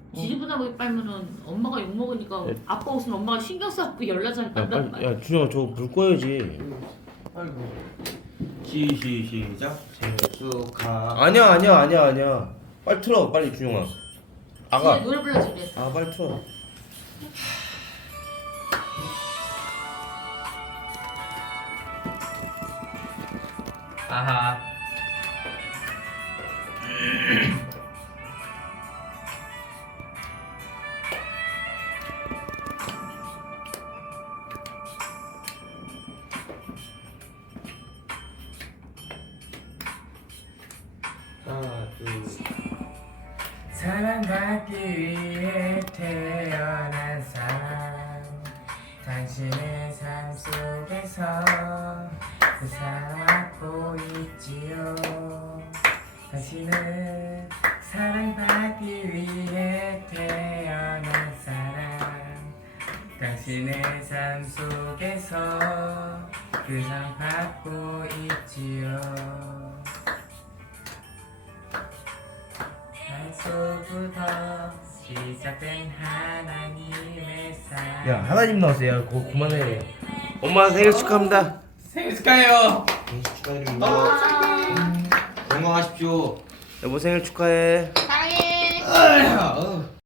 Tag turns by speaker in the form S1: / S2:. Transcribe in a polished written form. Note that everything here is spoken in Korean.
S1: 지지부담하게 빨면은 엄마가 욕 먹으니까
S2: 야.
S1: 아빠 옷은 엄마가 신경 써갖고 열나잖아.
S2: 야
S1: 빤단
S2: 빨리
S1: 말이야.
S2: 야 준영아 저거 불 꺼야지.
S3: 아이고. 시작. 생일 축하.
S2: 아니야. 빨리 틀어 빨리 준영아. 아가.
S1: 지금 노래 불러줘 그랬어.
S2: 아 빨리 틀어.
S3: 아하. 하나, 둘.
S4: 사랑받기 위해 태어난 사람 당신의 삶 속에서 그 사랑 갖고 있지요. 당신은 사랑받기 위해 태어난 사람 당신의 삶 속에서 그 사랑 받고 있지요. 단소부터 시작된 하나님의 사랑.
S2: 야 하나님 나왔어요. 그거 그만해. 엄마 생일 축하합니다.
S3: 생일 축하해요.
S2: 생일 축하드립니다.
S3: 건강하십시오.
S2: 여보 생일 축하해.
S1: 사랑해.
S3: 아휴.